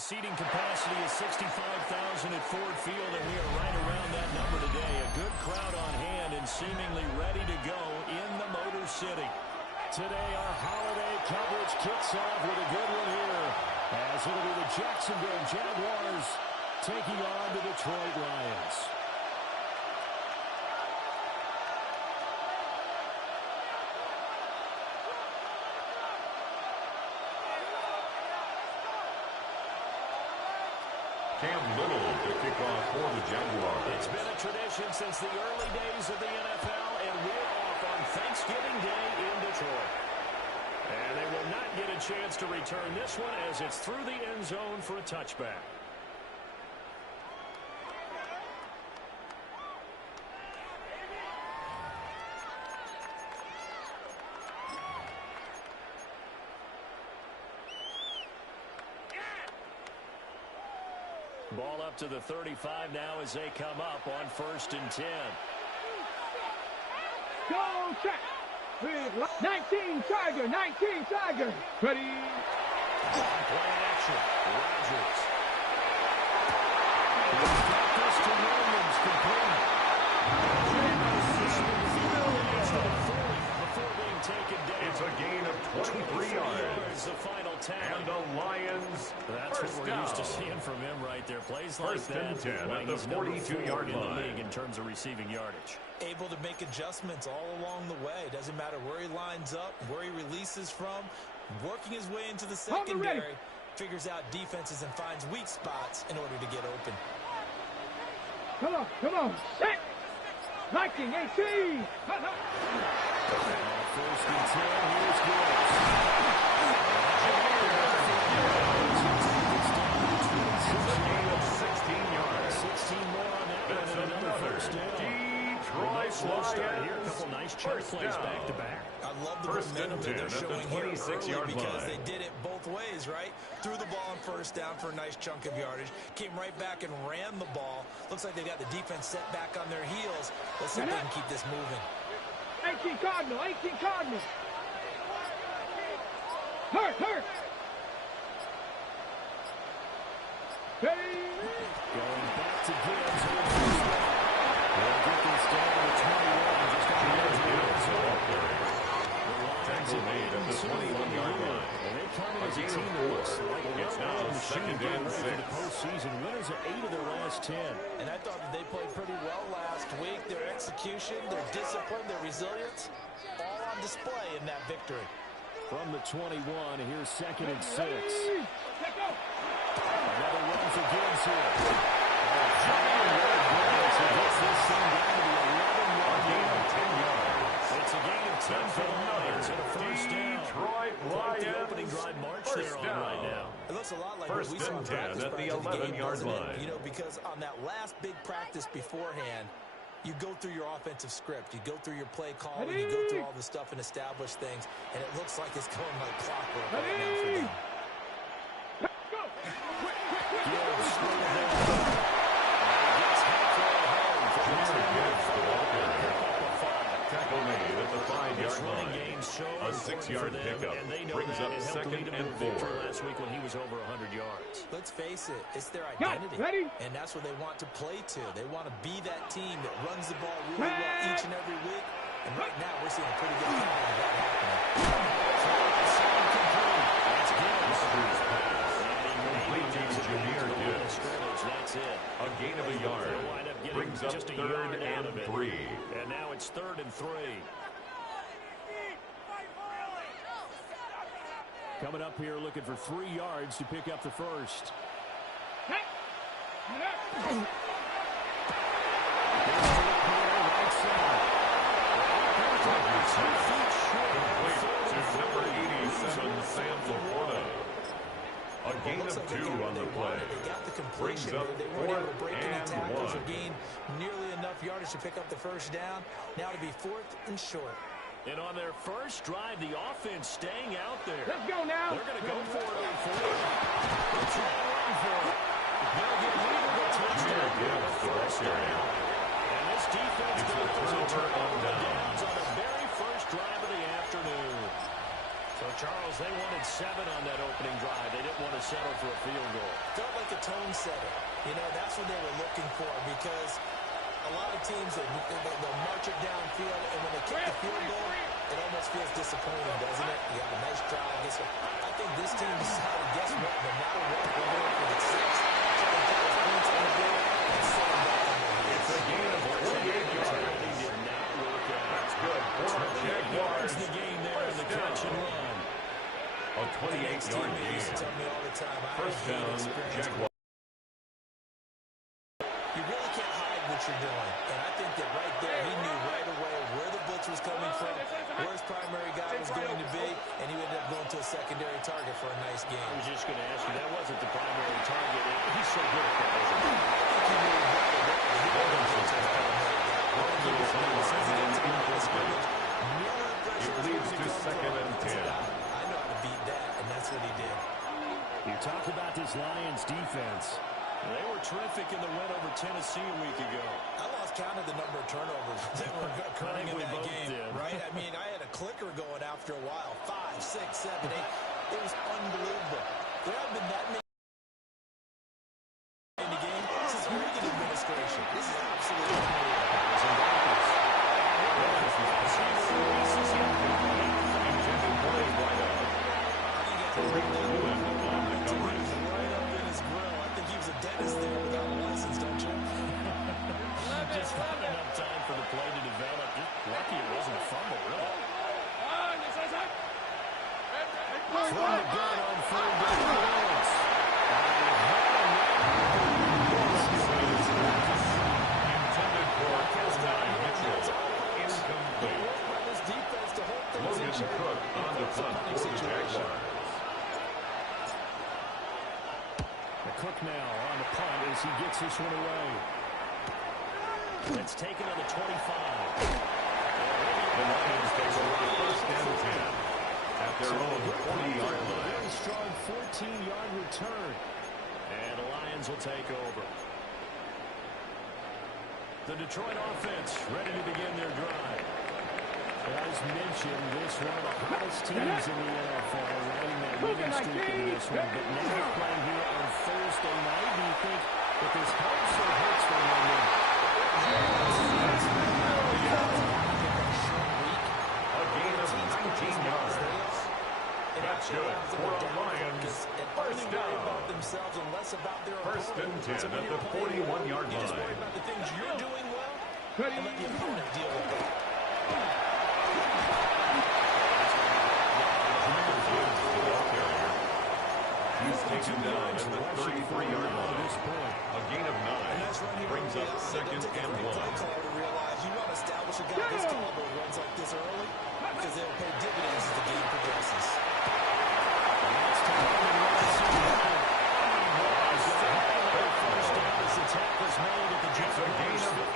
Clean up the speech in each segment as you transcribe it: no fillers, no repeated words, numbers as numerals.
seating capacity is 65,000 at Ford Field, and we are right around that number today. A good crowd on hand and seemingly ready to go in the Motor City. Today, our holiday coverage kicks off with a good one here, as it'll be the Jacksonville Jaguars taking on the Detroit Lions. Cam Little to kick off for the Jaguars. It's been a tradition since the early days of the NFL, and we're off on Thanksgiving Day in Detroit. And they will not get a chance to return this one as it's through the end zone for a touchback. Ball up to the 35 now as they come up on 1st and 10. Go check. 19 Tiger, 19 Tiger. Ready. Play action. Rodgers. He's got this to Williams, complete. Before being taken down. It's a gain of 23 yards. The final tally. And the Lions. That's what we're used to seeing from him right there. Plays like that. First and 10 at the 42-yard line. In the league in terms of receiving yardage. Able to make adjustments all along the way. Doesn't matter where he lines up, where he releases from. Working his way into the secondary. Figures out defenses and finds weak spots in order to get open. Come on, come on. Set. 19, 18. First and 10. Here's Gibbs. 16 more on that one, and another first down. Detroit slow start here. A couple nice chunk plays back to back. I love the momentum that they're showing here early because they did it both ways, right? Threw the ball on first down for a nice chunk of yardage. Came right back and ran the ball. Looks like they got the defense set back on their heels. Let's see if they can keep this moving. 18 Cardinal, 18 Cardinal. Hurt. Hey. Going back to Gibbs. They'll get this down to 21. Just got the tackle made at the 21-yard line. And they come in as a team that looks like it's now second and 6 for the postseason. Winners of 8 of their last 10. And I thought that they played pretty well last week. Their execution, their discipline, their resilience, all on display in that victory. From the 21, here's 2nd and 6. Another run for Gibbs here. Gets this thing down to the 11-yard line. 10 yards. It's a gain of 10 for the Lions and a first down. Detroit Lions. The opening drive march they're on right now. It looks a lot like First what we saw in practice at the prior to the game, 11-yard doesn't it? line. You know, because on that last big practice beforehand, you go through your offensive script, you go through your play calling, you go through all the stuff and establish things, and it looks like it's going like clockwork right now for them. Tackle made at the 5-yard line. A 6-yard pickup brings up 2nd and 4. Last week when he was over 100 yards. Let's face it, it's their identity. And that's what they want to play to. They want to be that team that runs the ball really well each and every week. And right now, we're seeing a pretty good counter of that happening. Complete to Jahmyr Gibbs. That's it. A gain of a yard. Brings up just a 3rd yard and 3. And now it's 3rd and 3. Coming up here looking for 3 yards to pick up the first. Number 87, Sam Laporta. A gain of 2 on the play. They got the Brings completion. up They weren't able to 4th break any and tackles 1. or gain nearly enough yardage to pick up the first down. Now to be 4th and short. And on their first drive, the offense staying out there. Let's go now. They're going to go for it on 4th. They'll try to run for it. They'll get neither the touchdown or first down. And this defense delivers a turnover on the very first drive of the afternoon. So Charles They wanted 7 on that opening drive. They didn't want to settle for a field goal. Felt like a tone setter. You know, that's what they were looking for, because a lot of teams, they'll march it downfield, and when they kick the field goal, it almost feels disappointing, doesn't it? You have a nice drive. I think this team decided, guess what, no matter what, we're going for the 6. Trying to get those points on the board and set them back on the heels. It's a gain of 48 yards. Did not work out. That's good. For the Jaguars. The gain there in the catch and run. A 28-yard gain. Tell me all the time, First down, Jaguars. You really can't hide what you're doing. And I think that right there, he knew right away where the blitz was coming from, where his primary guy was going to be, and he ended up going to a secondary target for a nice game. I was just going to ask you, that wasn't the primary target. He's so good at that, isn't he? It leads to 2nd and 10. I know how to beat that, and that's what he did. You talk about this Lions defense. They were terrific in the win over Tennessee a week ago. I lost count of the number of turnovers that were occurring in that game, right? I mean, I had a clicker going after a while. 5, 6, 7, 8. It was unbelievable. There haven't been that many in the game since the Reagan administration. This is absolutely unbelievable. Dentist there without a license, don't you? Just not enough time for the play to develop. Just lucky it wasn't a fumble, really. From the gun on third down. Intended for Kelsey Mitchell. Incomplete. Logan Cook on the punt for the Jaguars. Cook now on the punt as he gets this one away. It's taken on the 25. The Lions take over 1st and 10 at their own 40-yard line. Very strong 14-yard return. And the Lions will take over. The Detroit offense ready to begin their drive. As mentioned, this one of the hottest teams in the NFL, riding that winning streak into this one. But now playing here on Thursday night, do you think that this helps or hurts for them? A gain of 19 yards. That's good for the Lions. First down. 1st and 10 at the 41-yard line. Just worry about the things you're doing well and let the opponent deal with it. He's taken down at the 33-yard line. A gain of 9 brings up 2nd and 1. You want to establish a guy this caliber runs like this early because they'll pay dividends as the game progresses. It's a gain of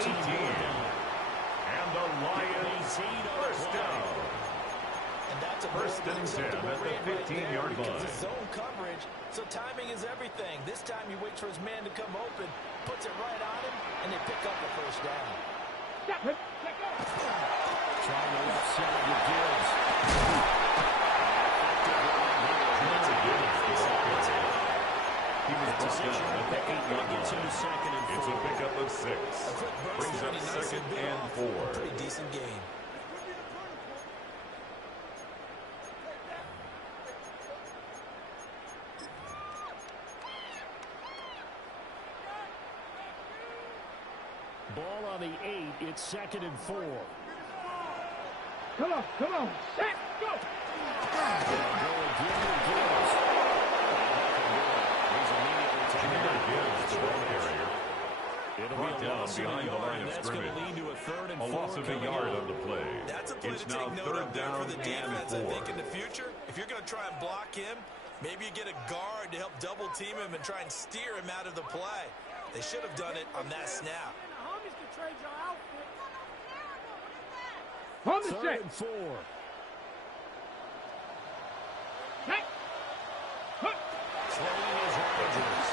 18. And the Lions first down. And that's a 1st and 10 at the 15-yard line. It's zone coverage, so timing is everything. This time he waits for his man to come open, puts it right on him, and they pick up the 1st down. Trying the left side with Gibbs. He was brought down at the 8-yard line. It's a pickup of 6. Brings up 2nd and 4. Pretty decent game. Ball on the 8. It's 2nd and 4. Come on, set, go! Go again with Gibbs. He's immediately taken Gibbs, the ball carrier. It'll Brought be a down loss of a behind the yard, line and of that's going to scrimmage. lead to a 3rd and 4. A loss of a yard on the play. That's a play It's to now take note 3rd of there down for the defense. and 4. I think in the future, if you're going to try and block him, maybe you get a guard to help double team him and try and steer him out of the play. They should have done it on that snap. On the 3rd set. and 4. Throwing is Rodgers.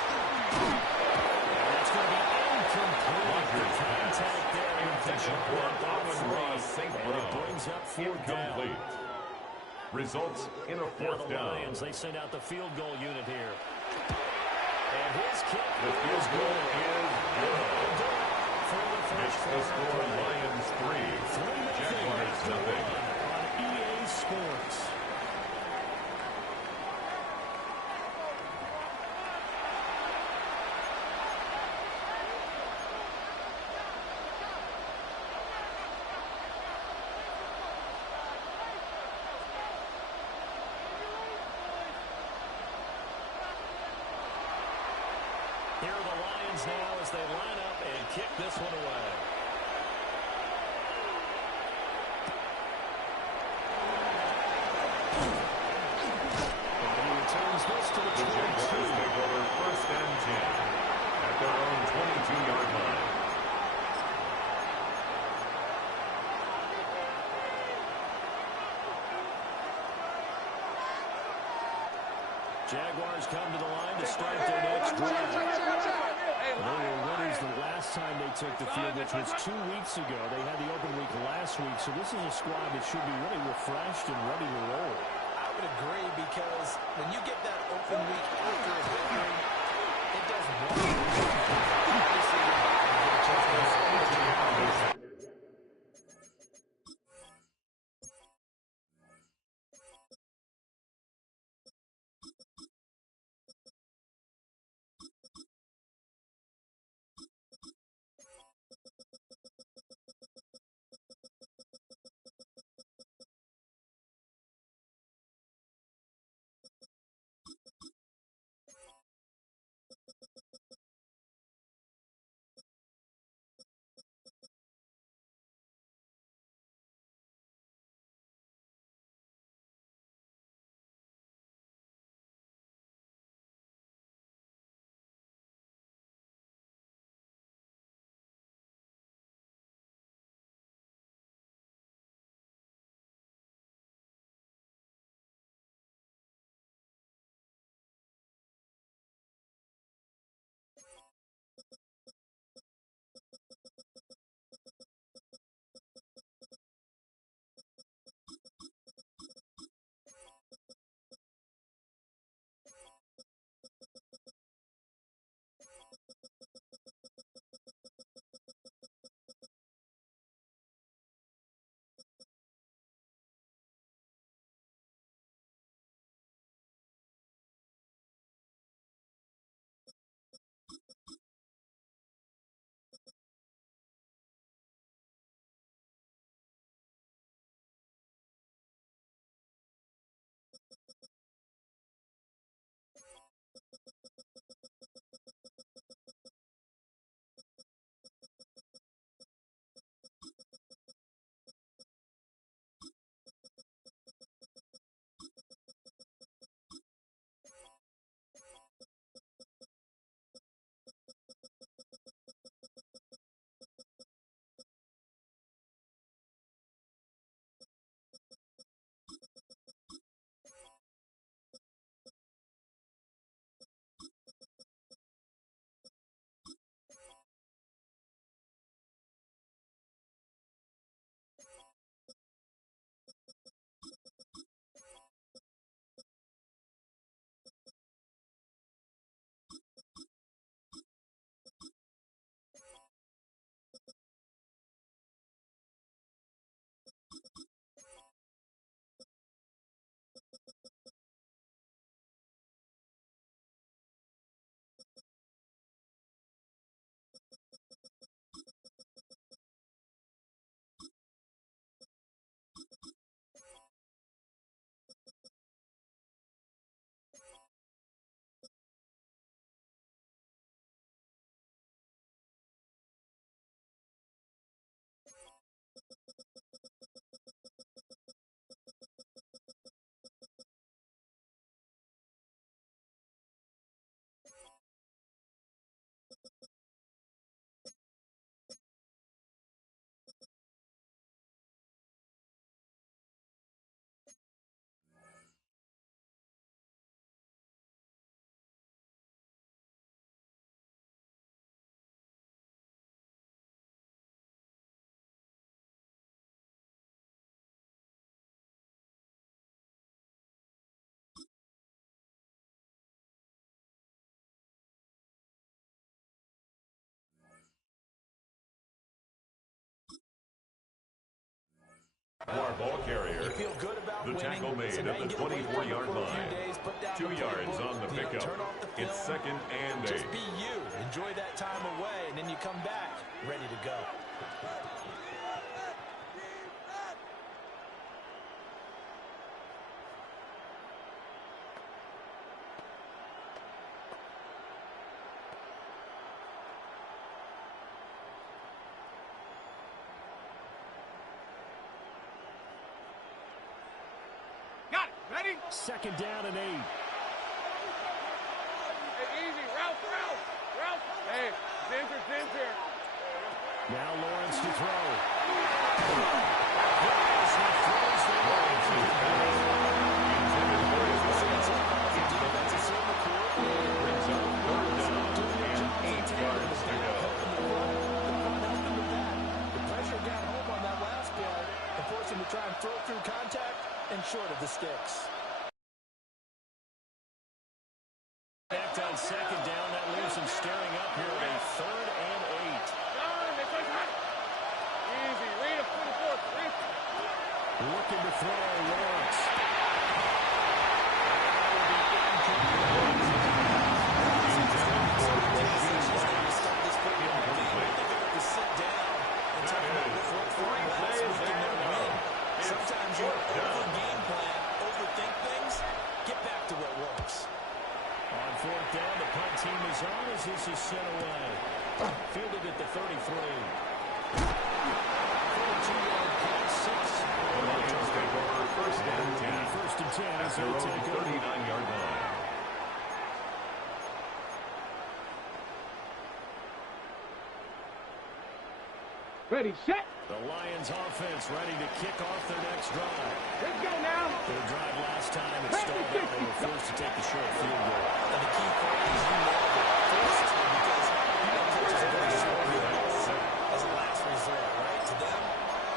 That's going to be incomplete. Rodgers Contact there. Intention for Amon-Ra St. Brown. And it brings up 4th down. Incomplete. results in a Now fourth the down. Lions, they send out the field goal unit here. And his kick The field goal is good. Makes the first score Lions 3, Jaguars nothing. on EA Sports. Here are the Lions now as they line up and kick this one away. And he returns this to the The Jaguars 22. take over first and 10 at their own 22-yard line. Jaguars come to the line to start their next drive. They were winners the last time they took the field, which was 2 weeks ago. They had the open week last week, so this is a squad that should be really refreshed and ready to roll. I would agree, because when you get that open week after a big game, it does wonders. Our ball carrier. You feel good about the winning, tackle made so at the 24-yard line. 2 yards on the pickup. It's 2nd and 8. Just be you. Enjoy that time away, and then you come back ready to go. Got it. Ready? 2nd down and 8. Hey, easy. Route. Hey, center. Now Lawrence to throw. To try and throw through contact and short of the sticks. Back on 2nd down, that leaves him staring up here at a 3rd and 8. Easy. Read a 44. Looking to throw, Lawrence. Sometimes you over game plan, overthink things, get back to what works. On 4th down, the punt team is on as this is sent away. Fielded at the 33. 32-yard punt, 6. The Lions take over 1st and 10. 1st and 10 at as their they own take over. 39-yard line. Ready, set. The Lions offense ready to kick off their next drive. Let's go now. Their drive last time, it stalled out. They were forced to take the short field goal. And the key point is you know they're forced to because you know coaches are going to short field as a last resort, right? To them,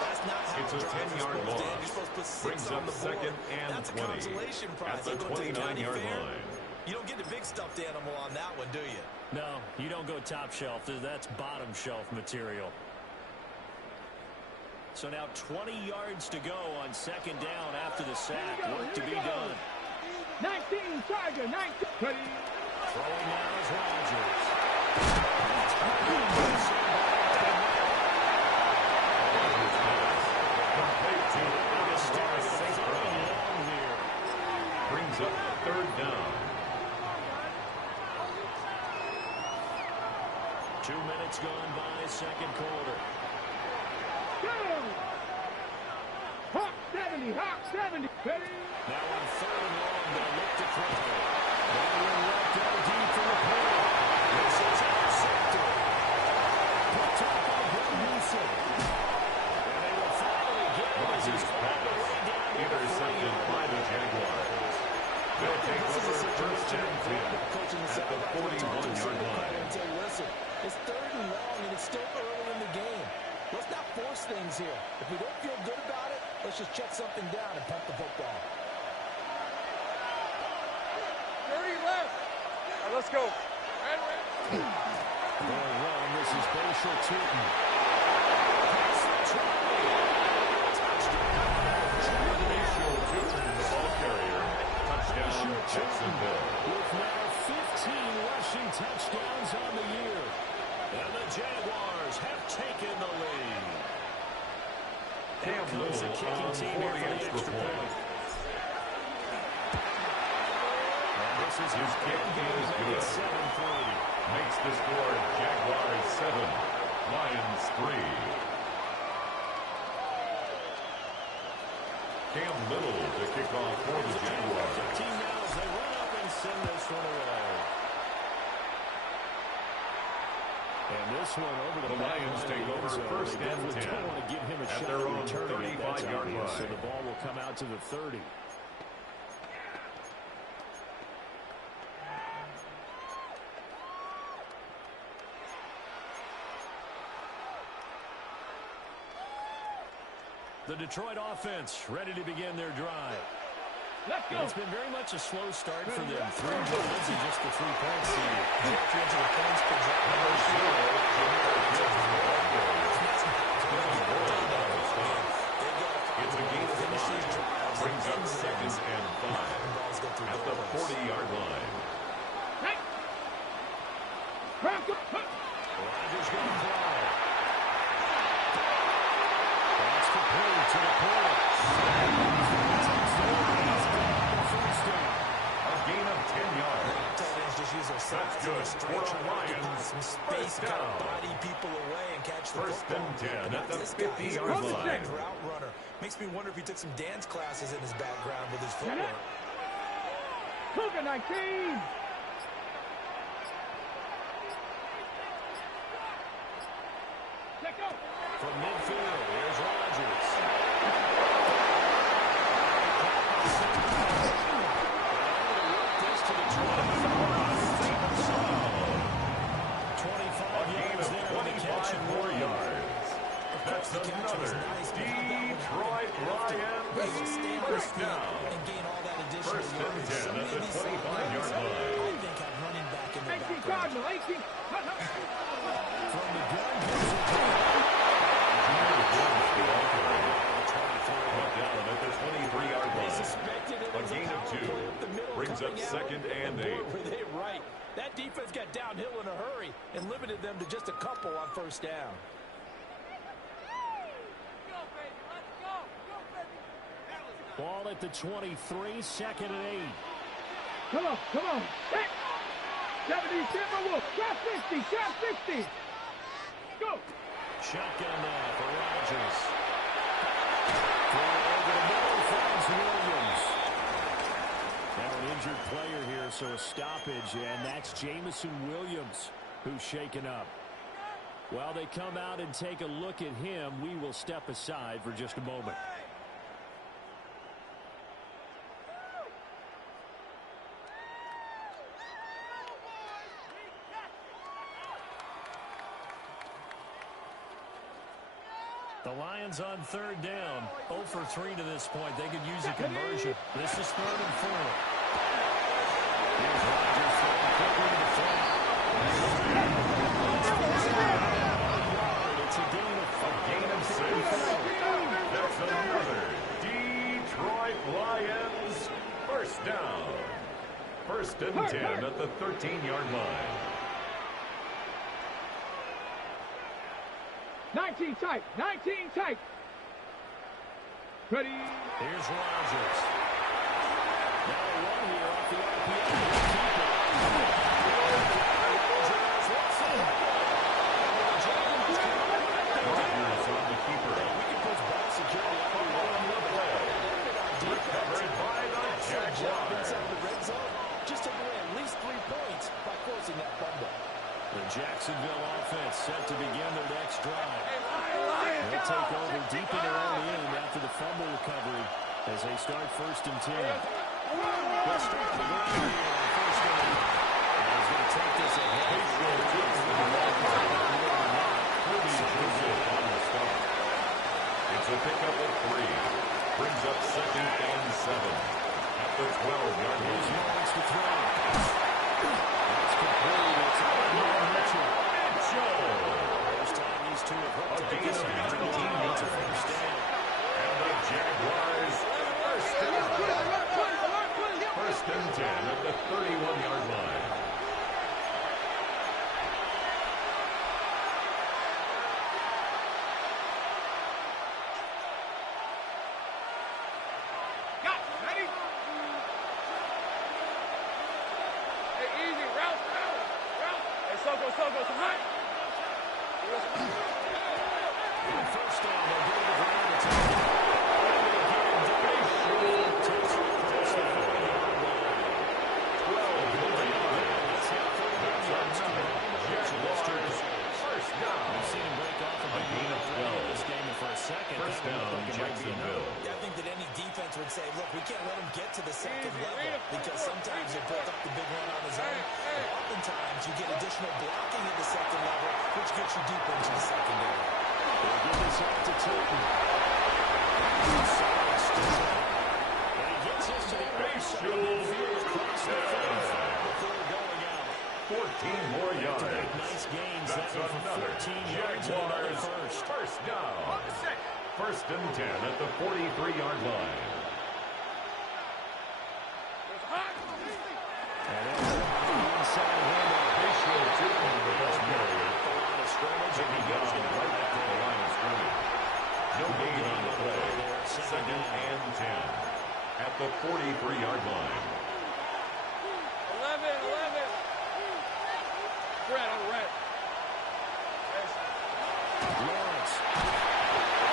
that's not how It's a 10-yard loss. You're supposed to put 6 Brings on up the board. 2nd and That's 20. a consolation prize. At the 29-yard line. You don't get the big stuffed animal on that one, do you? No, you don't go top shelf. That's bottom shelf material. So now 20 yards to go on 2nd down after the sack. Work to be done. 19, Charger, 19. Ready. Throwing now is Rodgers. Complete to Alistar St. Brown here. Brings up 3rd down. 2 minutes gone by, 2nd quarter. Hawk 70, Hawk 70. Ready. Now on 3rd and long, they'll look to throw. Ball left out deep for the play. This is intercepted. Picked up by Bill Newsom. And they will follow again as he's all the way down to Intercepted by the Jaguars. They'll take over 1st and 10 at the 41-yard line. Listen, it's 3rd and long, and it's still early in the game. Let's not force things here. If we don't feel good about it, let's just check something down and pump the football. 30 left. All right, let's go. They'll run. This is Bashal Tutin. Bashal Tutin, the ball carrier. Touchdown, Jacksonville. With now 15 rushing touchdowns on the year. And the Jaguars have taken the lead. Here comes the kicking team here for the extra point. And this is his kick is good. 7-3. Makes the score Jaguars 7, Lions 3. Cam Little to kick off for the Jaguars. 15 now as they run up and send this one away. And this one over The Lions take over 1st and 10 don't want to give him a at shot their at own returning it. That's 35-yard obvious. So line. the ball will come out to the 30. The Detroit offense ready to begin their drive. Let's go. It's been very much a slow start for them. 3 points and just the 3 points here. It's a brings up second and 5 at the 40-yard line. Hey! Rogers going to throw. That's complete to the corner. A gain of 10 yards. Just use their size. That's good for the Lions. Some space, kind of body people away and catch the First football. and 10 at the 50-yard line. Route runner. Makes me wonder if he took some dance classes in his background with his footwork. Cougar 19! Let go! From midfield, here's Rodgers. This to the 25 yards there on the catch and 4 yards. That's another Detroit Lions first down. And gain all that additional First and 10 at the 25-yard line. I think I'm running back in the 18 background. Cardinal, 18. from the gun. Down at the 23-yard They line. suspected it A was gain of power 2 play up the middle brings up coming out. second and Boy, 8. were they right. That defense got downhill in a hurry and limited them to just a couple on first down. Ball at the 23, second and 8. Come on, come on. Hey. 70, Timberwolf. Shot 60, shot 60. Go. Shotgun now for Rodgers. Throw over the middle, finds Williams. Now an injured player here, so a stoppage, and that's Jameson Williams who's shaken up. While they come out and take a look at him, we will step aside for just a moment. The Lions on third down. 0 for 3 to this point. They could use a conversion. This is 3rd and 4. Here's Rodgers throwing quickly to the front. It's a gain of 5. That's another Detroit Lions first down. First and 10 at the 13-yard line. 19 tight, 19 tight. Ready. Here's Rodgers. Now a run here off the RPO. Rodgers on the keeper. We can push ball security On the play. Recovered by the Jaguars. Inside the red zone. Just took away at least 3 points by forcing that fumble. The Jacksonville offense set to begin their next drive. They'll take over deep in their own end after the fumble recovery as they start 1st and 10. They'll start the ground here on 1st and 8. He's going to take this ahead. It's a pickup of 3. Brings up second and 7 at the 12-yard Here's line. Lawrence to throw. That's complete. It's Mitchell. First time these two have hooked A up gain this of 19 afternoon. yards. It's a first down. And the Jaguars first down. First and 10 at the 31-yard line. Got ready. Hey, easy. Route. Hey, Soko, some height. First down, they'll go to the ground. It's First down. We've seen him break off a big gain of 12. this game, and for a second, First that down, looked like it might be Jacksonville. enough. Yeah, I think that any defense would say, look, we can't let him get to the second level because sometimes he'll build up the big run on his own. But oftentimes you get additional blocking at the second level, which gets you deep into the secondary. They'll give this out to Tilton. And he gets this to the outside of midfield across the 35 before going out. 14 more yards. To make nice gains. That's That one for another 14 yards and another Jaguars first. first down. First and 10 at the 43-yard line. the 43-yard line. 11. Red on red. Lawrence.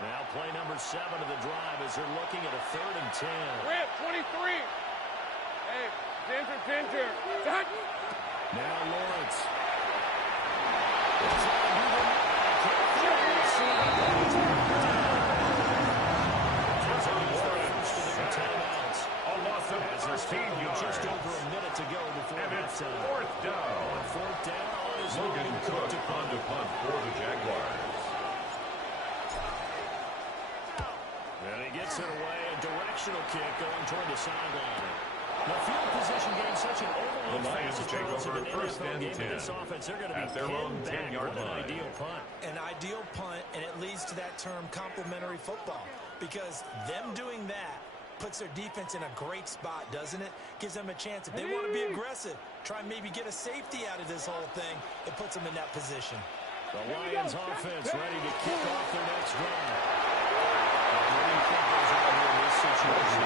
Now play number 7 of the drive as they're looking at a 3rd and 10. Rip, 23. Hey, Ginger. Now Lawrence. A loss of 13 yards. Just over a minute to go before And it's halftime. 4th down. On 4th down is Logan Cook on to punt for the Jaguars. And he gets it away. A directional kick going toward the sideline. The field position game such an overall The Lions take over an 1st NFL and game 10 in this offense. They're going to at be their own pinned back 10-yard with an line. ideal punt. An ideal punt, and it leads to that term complementary football, because them doing that puts their defense in a great spot, doesn't it? Gives them a chance. If they want to be aggressive, try and maybe get a safety out of this whole thing, it puts them in that position. The Lions offense ready to kick off their next drive. What do you think goes on here in this situation?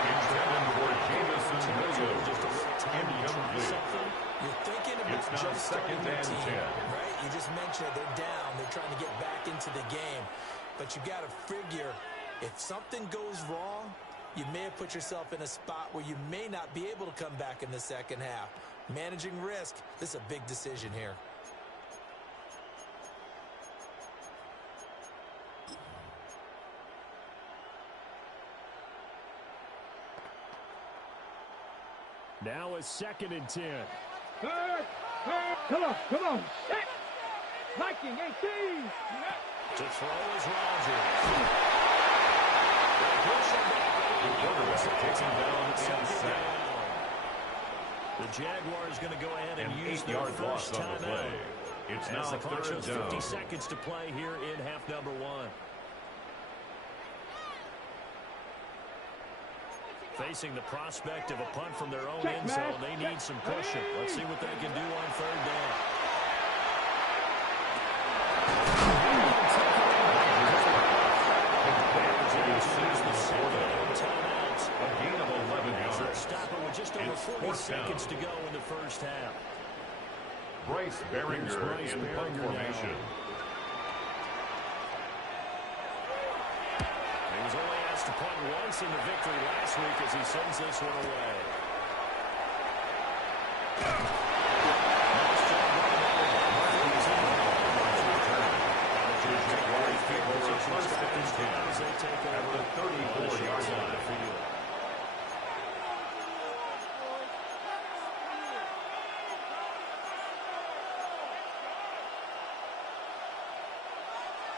Intended for Jamison Williams. Just a little time to try Incomplete. something. You're thinking about It's now just starting 2nd your and team, 10. right? You just mentioned it. They're down. They're trying to get back into the game. But you got to figure, if something goes wrong, you may have put yourself in a spot where you may not be able to come back in the second half. Managing risk, this is a big decision here. Now it's 2nd and 10. Come on. Set. Viking 18. To throw is Rodgers. The quarterback takes him down and sacked. The Jaguars going to go ahead and An use their 8-yard loss first on the timeout. play. It's As now the clock 3rd shows 50 down. seconds to play here in half number 1. Facing the prospect of a punt from their own end zone, they need some cushion. Let's see what they can do on 3rd down. A gain of 11 yards. Stop it with just over It's 40 4th seconds down. to go in the first half. Bryce Behringer Bryce in punt Behringer formation. He was only asked to punt once in the victory last week as he sends this one away. Jaguars take over 1st and 10 As they take at over the 34-yard on the line. field.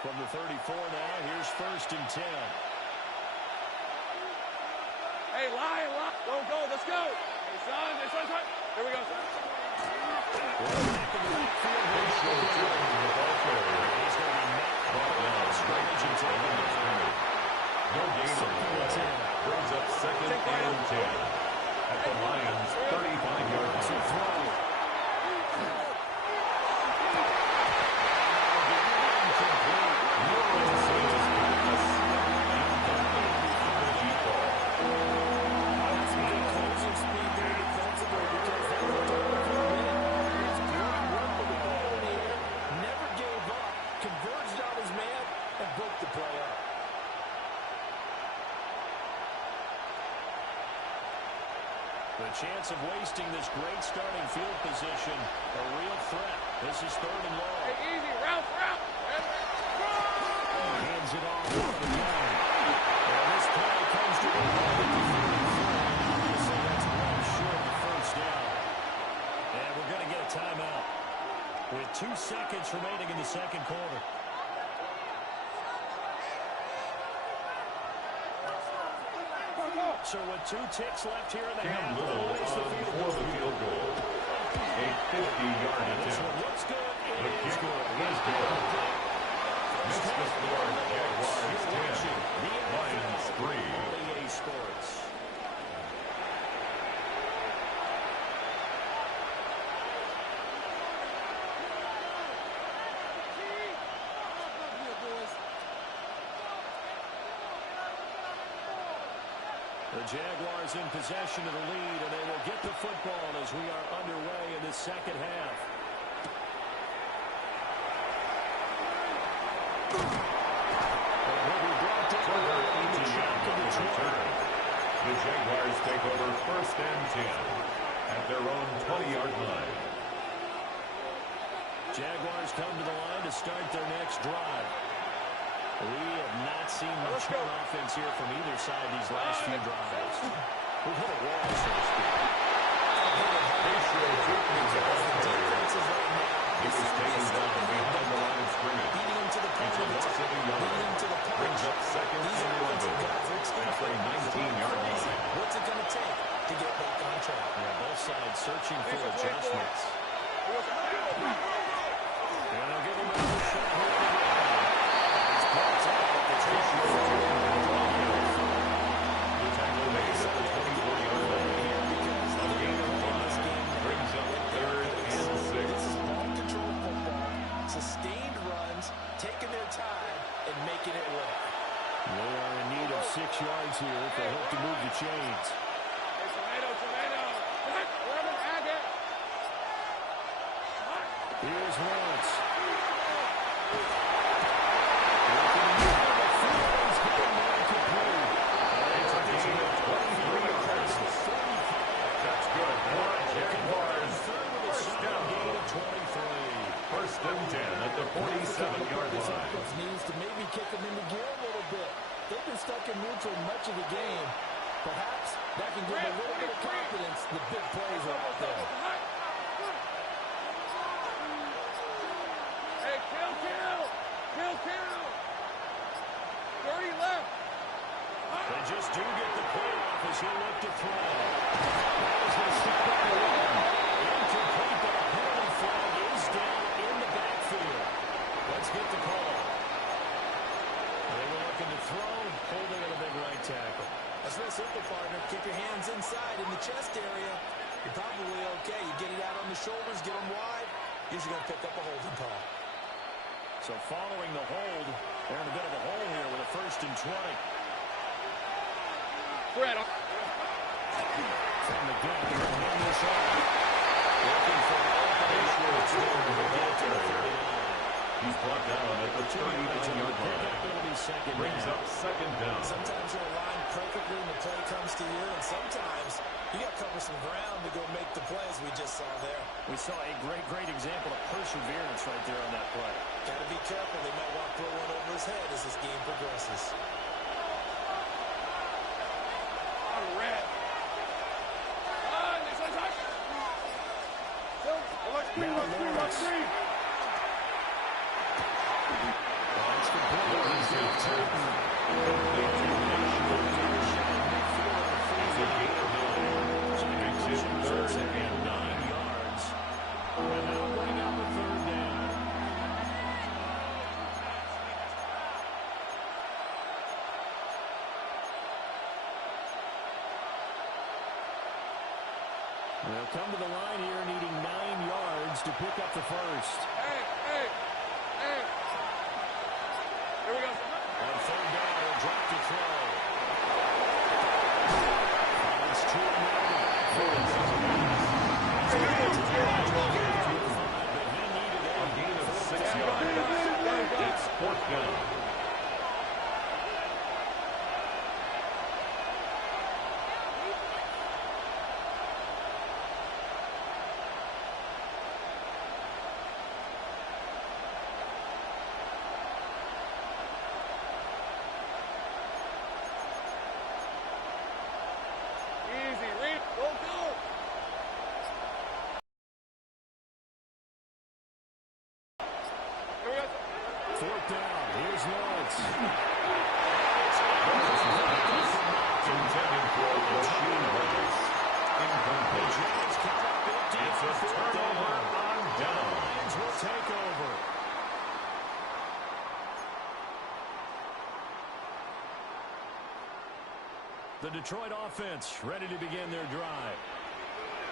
From the 34 now, here's 1st and 10. Hey, lie. Go. Let's go. Hey, son. Here we go, son. Back in the backfield. They show Jordan the ball carrier. He's going to be met. Brought down straight to the line of scrimmage. No gain on the play. Brings up 2nd and 10 at the Lions' 35-yard line. Never gave up, converged on his man, and broke the play up. The chance of wasting this great starting field position, a real threat. This is 3rd and long. Hey, easy. Route. Hands it off again. And this play comes to a so that's well short of the first down. And we're going to get a timeout with 2 seconds remaining in the second quarter. So with 2 ticks left here in the Cam half, Little what is the on field for goal? the field goal. A 50-yard This attempt. one looks good. The It is kick good. is good. Missed the score. Jaguars 10. The Jaguars in possession of the lead, and they will get the football as we are underway in the second half. The Jaguars take over 1st and 10 at their own 20-yard line. Jaguars come to the line to start their next drive. We have not seen much on offense here from either side these last few drives. We've hit a wall, so to speak. He was taken down behind the line of scrimmage. It's a loss of a yard. Brings up 2nd and 11 at the 19-yard line. What's it going to take to get back on track? Yeah, both sides searching for adjustments. And they'll give him another shot here. It's blocked out at the The tackle made at the 24-yard line. A gain of 5 brings up 3rd and 6. Ball control football, sustained runs, taking their time, and making it work. They are in need of 6 yards here if they hope to move the chains. Here's Lawrence. It's a gain of 23 yards. That's good. Jaguars. 1st down. 1st and 10 at the 47-yard line. Needs to maybe kick them into gear a little bit. They've been stuck in neutral much of the game. Perhaps that can give them a little bit of confidence. The big plays are out there. Hey, kill. 30 left. They just do get the play off as he'll look to throw. That is going to step up the run. Incomplete, but a penalty flag is down in the backfield. Let's get the call. They were looking to throw, holding on a big right tackle. That's real simple, partner. Keep your hands inside in the chest area. You're probably okay. You get it out on the shoulders, get them wide. Usually going to pick up a holding call. So following the hold, they're in a bit of a hole here with a 1st and 20. Fred. From the gun, they'll hand this off. Looking for an opening. He's brought down at the 32-yard line. Brings up 2nd down. Sometimes you're aligned perfectly and the play comes to you, and sometimes you got to cover some ground to go make the plays we just saw there. We saw a great example of perseverance right there on that play. Got to be careful. They might want to throw one over his head as this game progresses. Red. Let's three. That's the ball. He's got Turton. It's a gain of 9. So makes it 3rd and 9 yards. And they'll bring up a 3rd down. They'll come to the line here needing 9 yards to pick up the 1st. Hey. Here we go. On 3rd down, he'll drop to throw. It's 2 A gain of 6 yards. It's 4th down. Here's Lawrence. Intended for Rasheed Rice. Incomplete. It's a turnover on down. Lions will take over. The Detroit offense ready to begin their drive.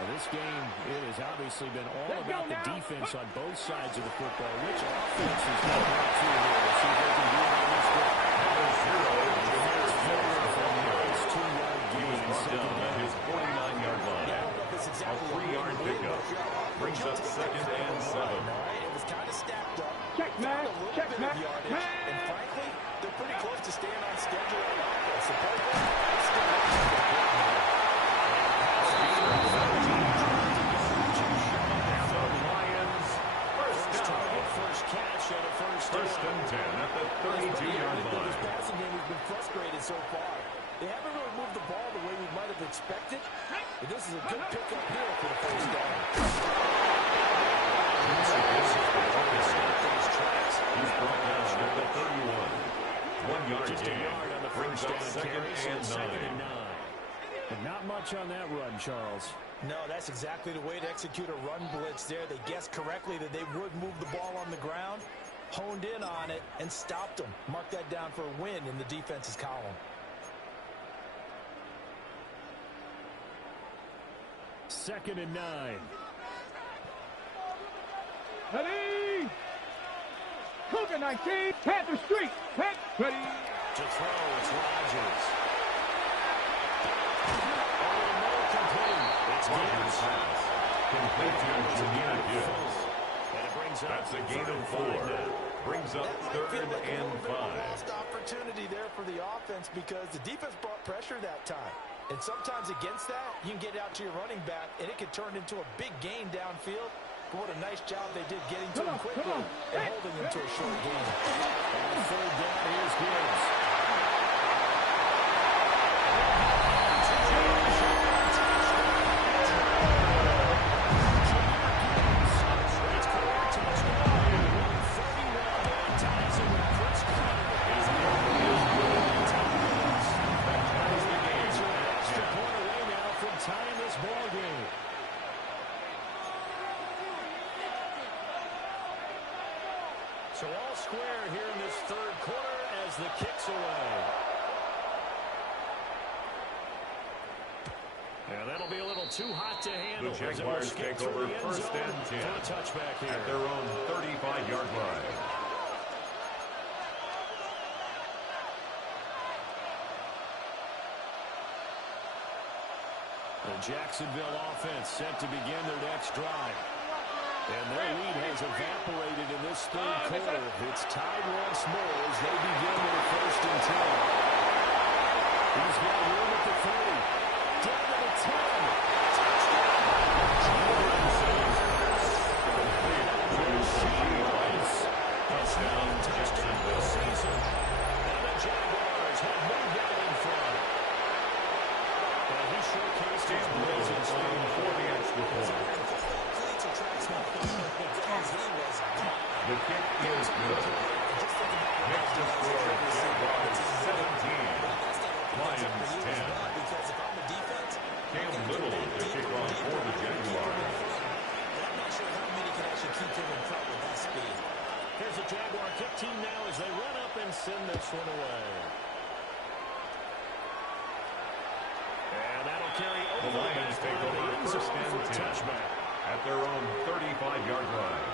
Well, this game, it has obviously been all about the defense on both sides of the football. Which offense is going to break through here to see if they can do it on this drive? Number 0, Jameer Gibbs. For a nice 2-yard gain. season so far. They haven't really moved the ball the way we might have expected, but this is a good pickup here for the first down. He's brought down at the 31. 1 yard Just a gain. yard on the Brings first up down second carry, and so 2nd 9. and 9. But not much on that run, Charles. No, that's exactly the way to execute a run blitz there. They guessed correctly that they would move the ball on the ground, honed in on it, and stopped them. Mark that down for a win in the defense's column. Second and 9. Ready? Cougar 19, Panther Street. Ready? To throw, it's Rodgers. Rodgers pass. Complete to Jahmyr Gibbs. And it brings up That's a gain of 4. Brings up That might feel 3rd like a and little bit of a 5. lost opportunity there for the offense because the defense brought pressure that time. And sometimes against that, you can get out to your running back, and it could turn into a big gain downfield. But what a nice job they did getting to him quickly and holding him to a short gain. On 3rd down, here's Gibbs. So all square here in this 3rd quarter as the kick's away. And that'll be a little too hot to handle. The Jaguars take over 1st and 10 for a touchback here. at their own 35-yard line. The Jacksonville offense set to begin their next drive. And their lead has evaporated in this 3rd quarter. It's tied once more as they begin with a 1st and 10. He's got room at the 30. Down to the 10. Touchdown this season. And the Jaguars have moved out in front. And he showcased his blazing speed for the extra point. The kick is good. Makes the score Jaguars 17. Lions 10. Cam Little to kick off for the Jaguars. I'm not sure how many can actually keep him in front with that speed. Here's the Jaguar kick team now as they run up and send this one away. And that'll carry over. The Lions take over 1st and 10 touchback at their own 35-yard line.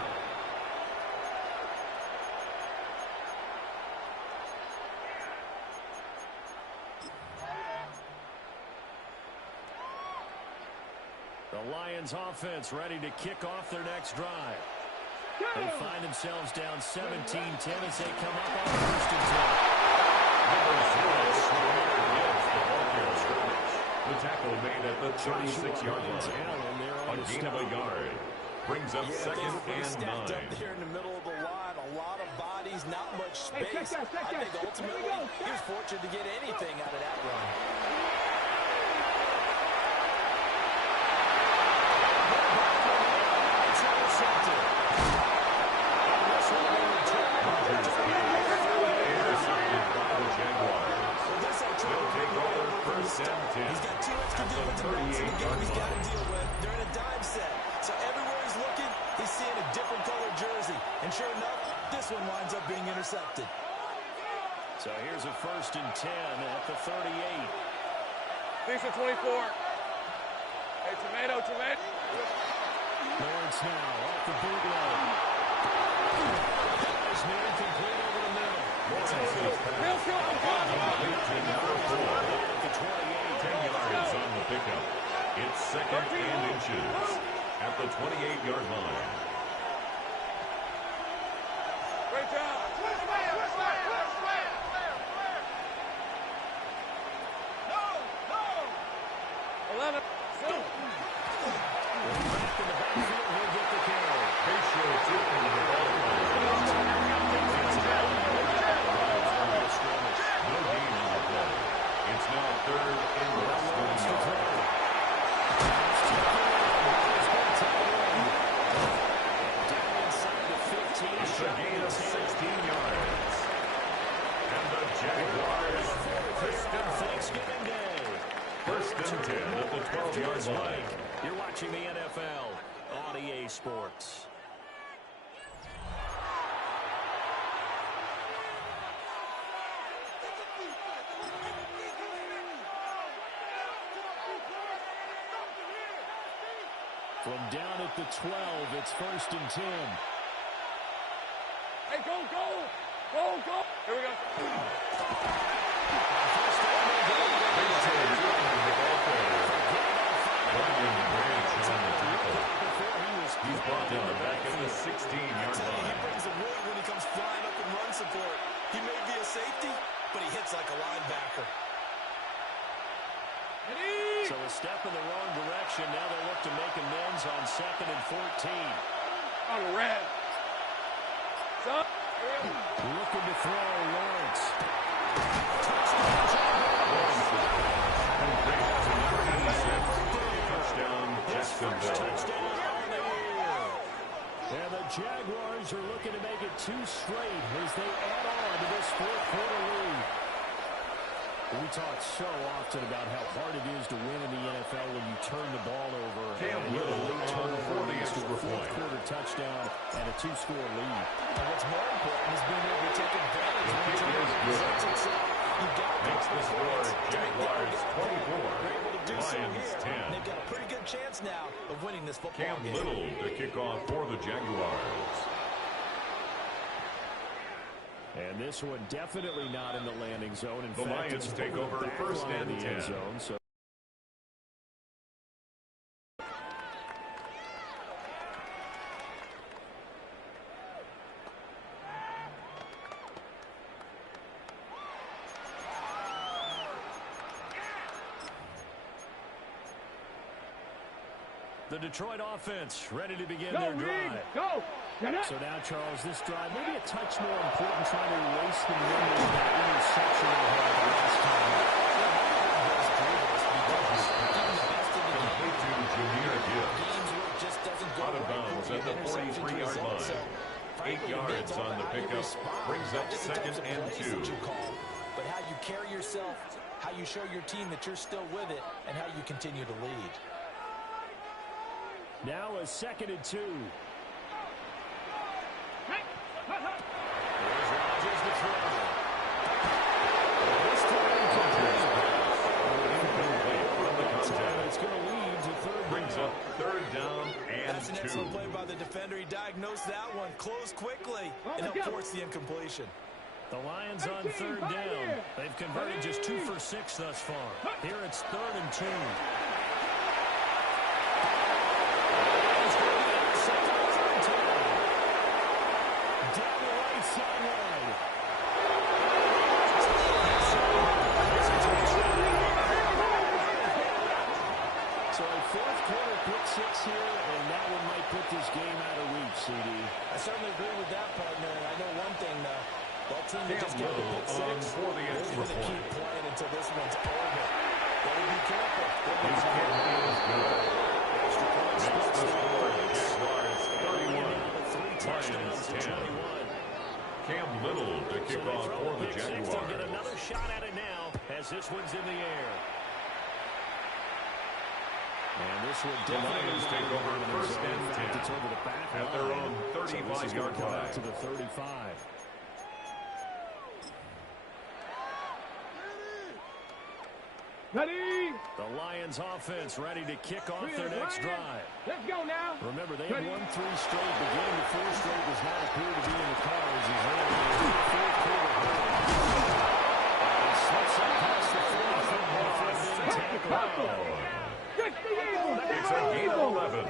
The Lions offense ready to kick off their next drive. They find themselves down 17-10 as they come up on 1st and 10. The tackle made at the 36-yard line. A gain of a yard. Brings up 2nd and 9. Up there in the middle of the line, a lot of bodies, not much space. I think ultimately he was fortunate to get anything out of that run. He's got 2 extra defensive backs in the game he's got to deal with. They're in a dime set. So everywhere he's looking, he's seeing a different color jersey. And sure enough, this one winds up being intercepted. So here's a 1st and 10 at the 38. Lisa 24. Hey, tomato. Lawrence now off the bootleg. Is near complete over the middle. Lawrence's pass. Complete to number 4. At the 28. 10 yards on the pickup. It's 2nd and inches at the 28-yard line. Great job. 11. Back in the backfield, he'll get the carry. Ratio tipping the ball. No 12-yard line. You're watching the NFL on EA Sports. From down at the 12, it's 1st and 10. Hey, go, go! Go, go! Here we go. He's brought down back at the 16-yard line. He brings the wood when he comes flying up in run support. He may be a safety, but he hits like a linebacker. So a step in the wrong direction. Now they look to make amends on 2nd and 14. On the red. Looking to throw, Lawrence. Touchdown, Jacksonville. And the Jaguars are looking to make it 2 straight as they add on to this 4th-quarter lead. We talk so often about how hard it is to win in the NFL when you turn the ball over. Cam Little on for the extra point. 4th-quarter touchdown and a 2-score lead. And what's more important is being able to take advantage when the turnover presents itself. You've got Makes the score Jaguars 24. They're able to do so Lions here. 10. And they've got a pretty good chance now of winning this football Cam game. Little to kick off for the Jaguars. And this one definitely not in the landing zone. In The fact, Lions it's take over back 1st line and in the end 10. zone. So the Detroit offense ready to begin their drive. Go! So now, Charles, this drive maybe a touch more important, trying to erase the memory of that interception they had the last time. Complete to Jahmyr Gibbs. Games where it just doesn't go Out of right bounds where at the the interceptions 43-yard result. line. So, 8 frankly, yards it's all on the about how you pickup. respond, Brings up not just the 2nd types of and plays 2. that you call, but how you carry yourself, how you show your team that you're still with it, and how you continue to lead. Now a 2nd and 2. Here's Rodgers to throw. This time it's going to lead to 3rd. Brings up 3rd down and That's an 2. excellent play by the defender. He diagnosed that one, closed quickly, and helped force the incompletion. The Lions on 3rd down. They've converted just 2 for 6 thus far. Here it's 3rd and 2. Down the right sideline. So a 4th-quarter pick 6 here, and that one might put this game out of reach, CD. I certainly agree with that, partner. And I know one thing, though. That team that just got the pick 6, for the they're extra going to keep point. playing until this one's over. Better be careful. His kick is good. Makes the score Jaguars 31. Lions 10. Cam Little to kick off for the Jaguars. They'll get another shot at it now as this one's in the air. And this one The Lions take over 1st and 10 it's over the back at their line. own 35-yard So line. to the 35. Ready? The Lions offense ready to kick off their next drive. Let's go now. Remember, they had won 3 straight, but getting to 4 straight does not appear to be in the cards as they are in the 4th-quarter hold. And slips up past the 45 tackle. It's a gain of 11.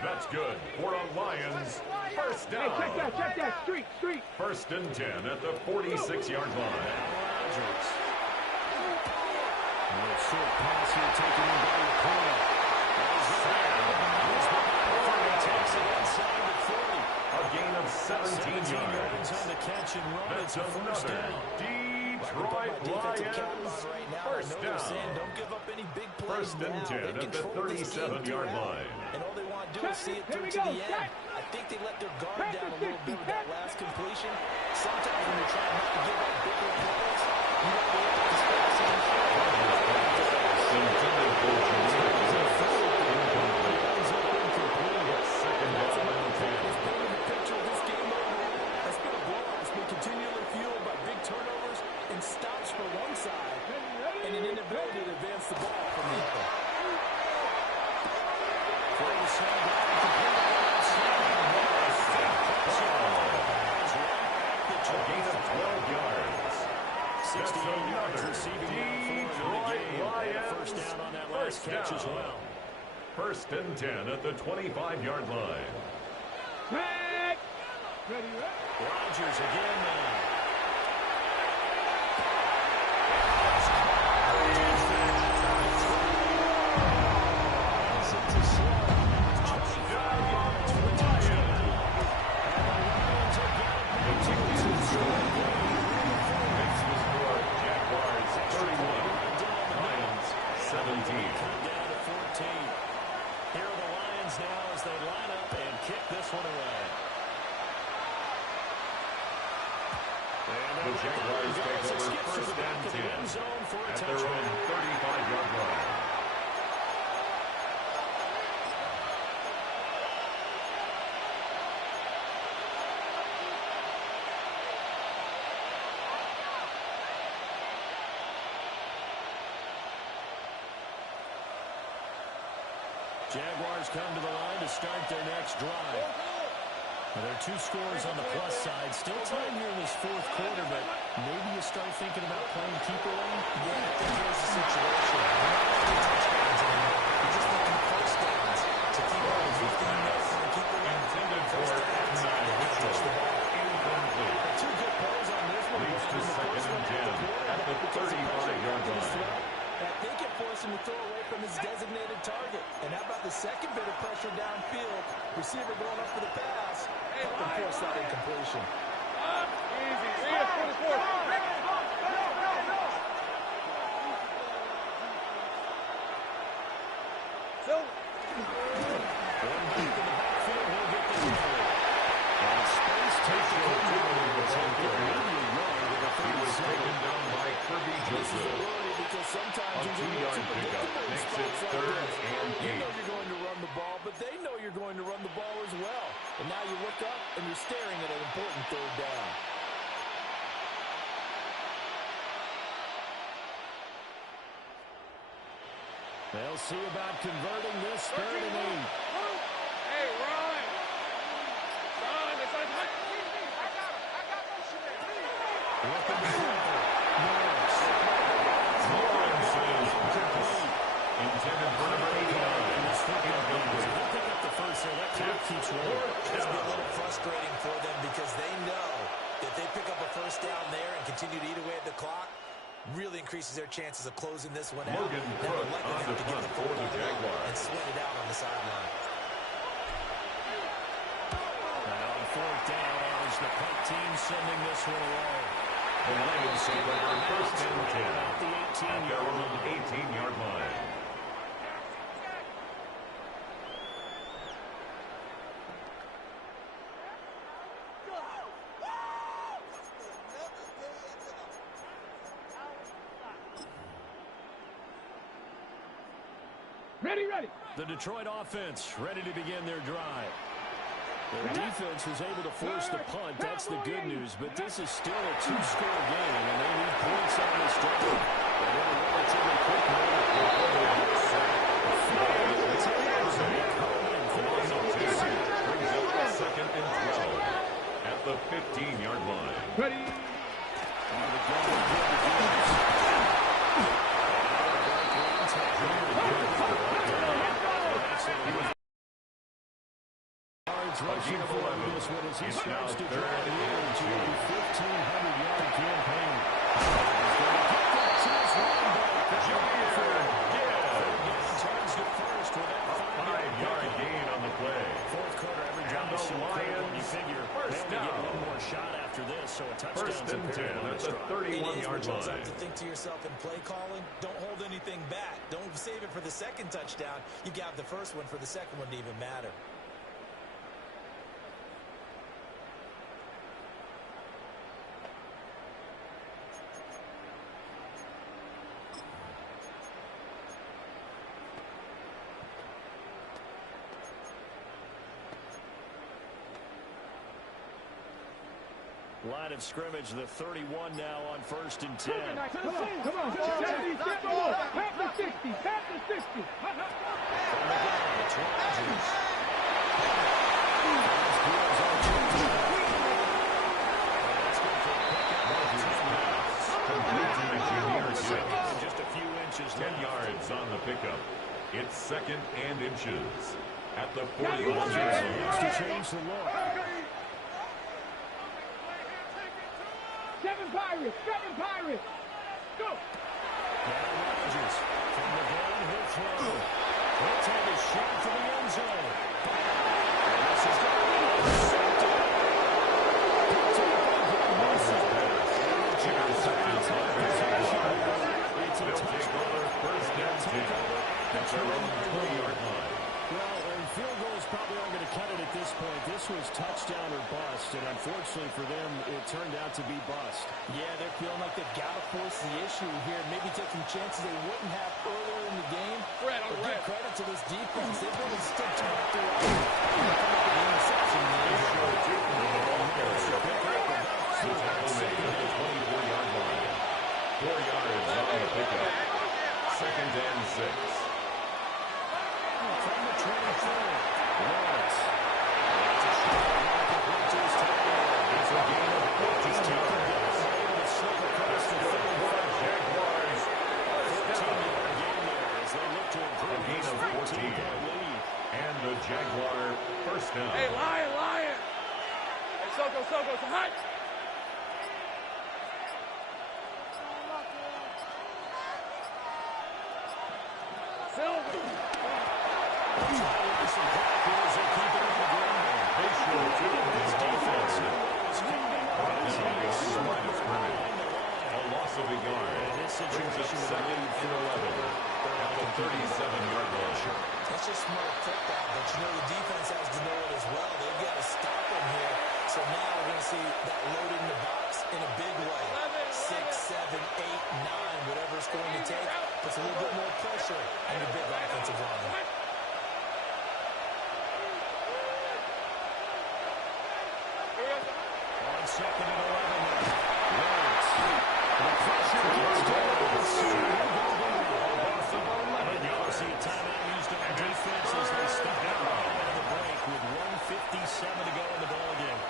That's good for a Lions 1st down. Hey, check that. Street. 1st and 10 at the 46-yard line. Rodgers. A short pass here taken in by the corner. Takes it inside the 40. A gain of 17 yards. On the catch and run. That's It's a 1st another down. Detroit Lions Right now, 1st I know they're saying down. don't give up any big plays 1st and now. 10 They at the control this game 37-yard throughout. line. And all they want to do is see it through to the end. I think they let their guard down a little bit with that last completion. Sometimes when you're trying not to give up bigger plays, you don't react as fast as you should. Intended for for one side and an inability to advance the ball from the other. A gain of 12 yards. 68 yards receiving Lions. First down on that last catch as well. First and 10 at the 25-yard line. Back. Ready, Rodgers again now. The Jaguars take over first and 10 at their own 35-yard line. Jaguars come to the line to start their next drive. Well, there are two scores on the plus side. Still time here in this fourth quarter, but maybe you start thinking about playing keeper lane? Yeah, I think here's the situation. You're not looking touchdowns anymore. You're just looking first downs to keep on 15 yards from the keeper lane. Intended for touch the ball. Incomplete. Two good plays on this one. Leads to second and 10 at the 35-yard line. They can force him to throw away from his designated target. And how about the second bit of pressure downfield? Receiver going up for the pass. Help him force that incompletion. Easy. 3-24. So. One deep in the backfield, he'll get the recovery. And space takes the He was taken down by Kirby Joseph. Because sometimes A 2-yard pickup makes it third and 8. You know you're going to run the ball, but they know you're going to run the ball as well. And now you look up and you're staring at an important third down. They'll see about converting this third and 8. Hey, Ron. Ron, it's like, I got motion there. Looking to cover. Morris. Lawrence is complete. Intended for number 89. Incomplete. They'll pick up the first there. That clock keeps rolling. It's been a little frustrating for them because they know if they pick up a first down there and continue to eat away at the clock, really increases their chances of closing this one out. Logan Cook on the punt for the Jaguars. And sweat it out on the sideline. Now on fourth down, as the punt team sending this one away. The Lions take over first and 10 At the at their own 18-yard line. Ready. The Detroit offense ready to begin their drive. Their defense was able to force the punt. That's the good news. But this is still a two-score game, and they need points on this drive. And in a relatively quick moment, Brings up second and 12 at the 15-yard line. Ready. on the go with good defense. Rushing for this one as he starts to drive here into a 1,500-yard campaign. He's going to get that to his running back. Turns to first with that 5-yard gain on the play. fourth quarter. Every drive is so quick when you figure they only get one more shot after this, so a touchdown's First and 10 at the 31-yard line. You have to think to yourself in play calling, don't hold anything back. Don't save it for the second touchdown. You got the first one for the second one to even matter. Line of scrimmage, the 31 now on 1st and 10. Come on. 70, half the 60, half the 60. From the gun, it's Rodgers. Just a few inches. 10 yards on the pickup. It's 2nd and inches at the 41. To change the look. 7 Pirates. Go. Now Rodgers from the gun, he'll throw. He'll take a shot for the end zone. This is going to be intercepted. At their own 20-yard line. Well, and field goals probably aren't going to cut it at this point. This was touchdown or bust, and unfortunately for them, it turned out to be bust. Yeah, they're feeling like they've got to force the issue here. Maybe take some chances they wouldn't have earlier in the game. But give credit to this defense. They've really stood tall throughout. The 24-yard line. 4 yards on the pickup. 2nd and 6. From the 24, Lawrence. That's a shot. It's a gain of 14 yards. The slip across the field. Jaguars. 14-yard gain there as they look to improve. A gain of 14. Lead. And the Jaguar first down. Hey, Lion. Hey, Soko, it's hot. Brings us 2nd and 11 at the 37-yard line. That's just smart football, but you know the defense has to know it as well. They've got to stop them here. So now we're going to see that load in the box in a big way. 6, 7, 8, 9, whatever it's going to take, puts a little bit more pressure on your big offensive line. On 2nd and 11 now. Lawrence. The pressure gets down. See a timeout used on defense as they step out of the break with 1:57 to go in the ballgame.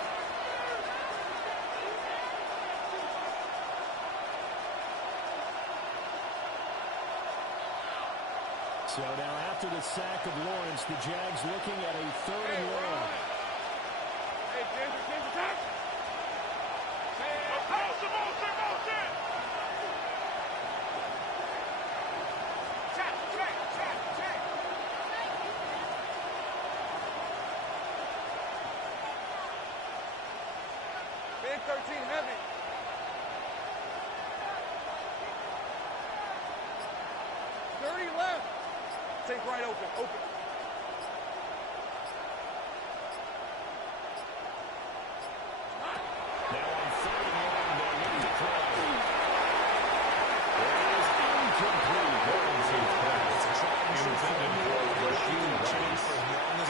So now after the sack of Lawrence, the Jags looking at a 3rd and long. Hey, James, attack. Big 13 heavy. 30 left. Take right open. Now on 3rd and long, they'll look to throw. It is incomplete. Lawrence's pass intended for Rasheed Rice.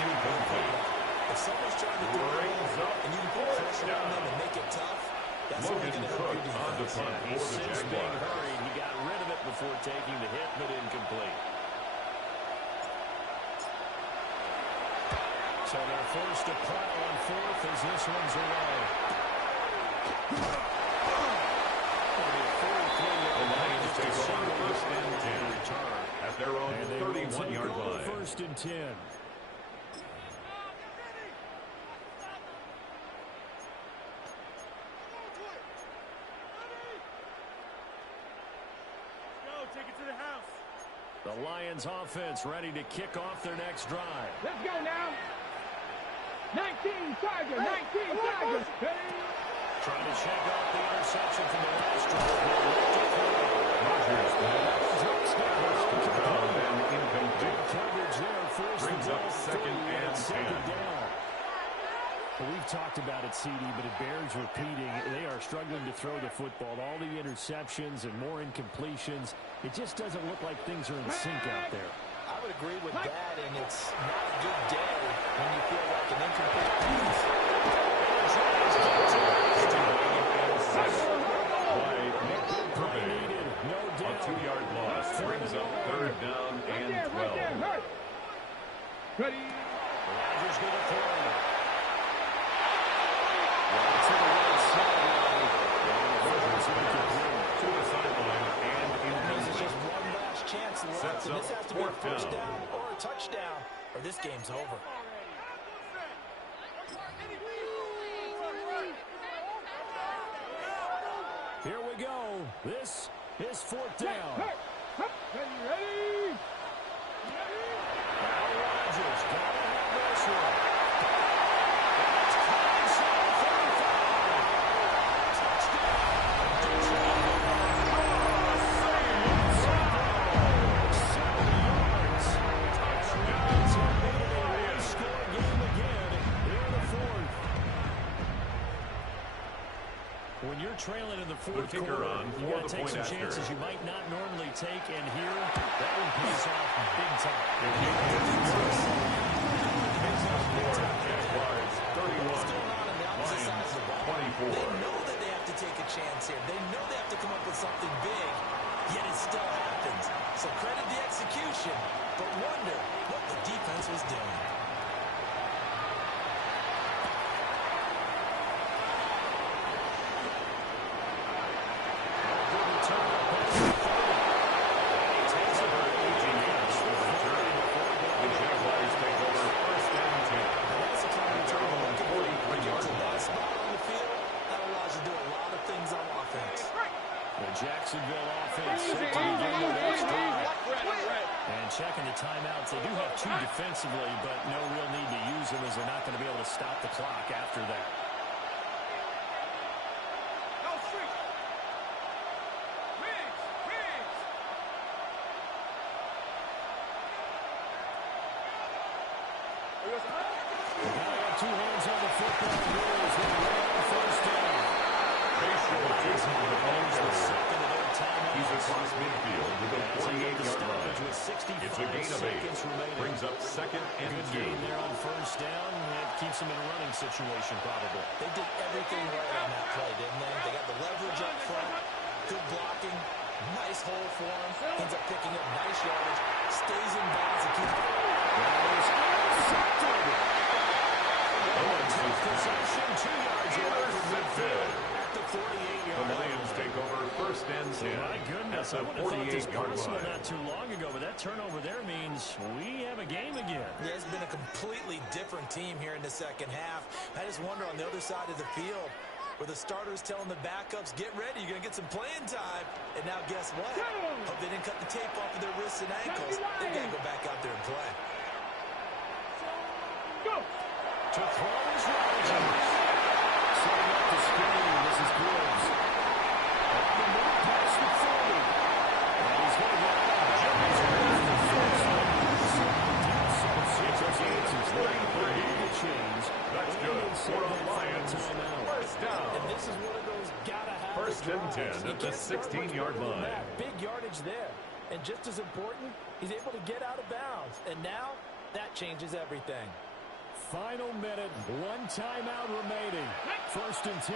Incomplete. If someone's trying to throw Brings up and you can put pressure on them and make it tough, that's only Logan going to help Cook your on the defense. punt He's for the since being Jaguars. hurried. He got rid of it before taking the hit, but incomplete. So they're forced to punt on 4th as this one's away. The Lions take over 1st and 10 at their own 31-yard line. 1st and 10. Take it to the house. The Lions offense ready to kick off their next drive. Let's go now. 19 Tiger, 19 Tiger. Trying to check off the interception from the last drive. Rodgers drops down and incomplete. Coverage there forced Brings the up ball 2nd and 10. down. Well, we've talked about it, CD, but it bears repeating. They are struggling to throw the football. All the interceptions and more incompletions. It just doesn't look like things are in sync out there. I would agree with that, and it's not a good day when you feel like an incomplete pass. 6 by Nick Purvey. A 2-yard loss brings up 3rd down and 12. Ready? Rodgers going to throw. To the sideline and This is incomplete. just one last chance left, Sets and this up has to be a 4th first down. down or a touchdown, or this game's over. Here we go. This is 4th down. Ready, ready? Now Rodgers got to have this one. It's caught inside 35. Touchdown. 7 yards. Touchdown. One-score game again here in the 4th. When you're trailing in the 4th kicker quarter, on you for got to the take point some after. chances you might not normally take, and here, that one pays off big time. Jaguars 31, What's going on the opposite side of the ball? Lions 24. They know that they have to take a chance here. They know they have to come up with something big, yet it still happens. So credit the execution, but wonder what the defense was doing. The Jaguars take over 1st and 10. That's the kind of Their return own that 43-yard that line. spot on the field, that allows you to do a lot of things on offense. The Jacksonville offense set to begin their next drive. And checking the timeouts, they do have 2 defensively, but no real need to use them as they're not going to be able to stop the clock after that. The guy had 2 hands on the football here as they run on 1st down. Facial Jason with the ball carrier. Second of their timeouts. He's across midfield with a As they get the 48-yard stoppage line. with 65 It's a gain of 8. seconds remaining. Brings up 2nd and Good 2. game there on 1st down. It keeps them in a running situation, probably. They did everything right on that play, didn't they? They got the leverage up front, good blocking, nice hole for him, ends up picking up nice yardage, stays in bounds and keeps Possession, 2 yards away from midfield. At the 48-yard The Lions take over 1st and 10. My goodness, I At wouldn't the have thought this 48-yard possible line. not too long ago, but that turnover there means we have a game again. Yeah, it's been a completely different team here in the second half. I just wonder on the other side of the field, where the starters telling the backups, get ready, you're going to get some playing time. And now guess what? Hope they didn't cut the tape off of their wrists and ankles. They got to go back out there and play. Go! To throw is Rodgers. Setting up the screen, this is Gibbs. Up the middle past the 40. And he's going to go out. Jones goes for the first one. Six chances there. The chains. That's good for the Lions. Timeout. 1st down. And this is one of those gotta have 1st and 10 at the 16-yard line. Big yardage there. And just as important, he's able to get out of bounds. And now, that changes everything. Final minute, 1 timeout remaining. 1st and 10.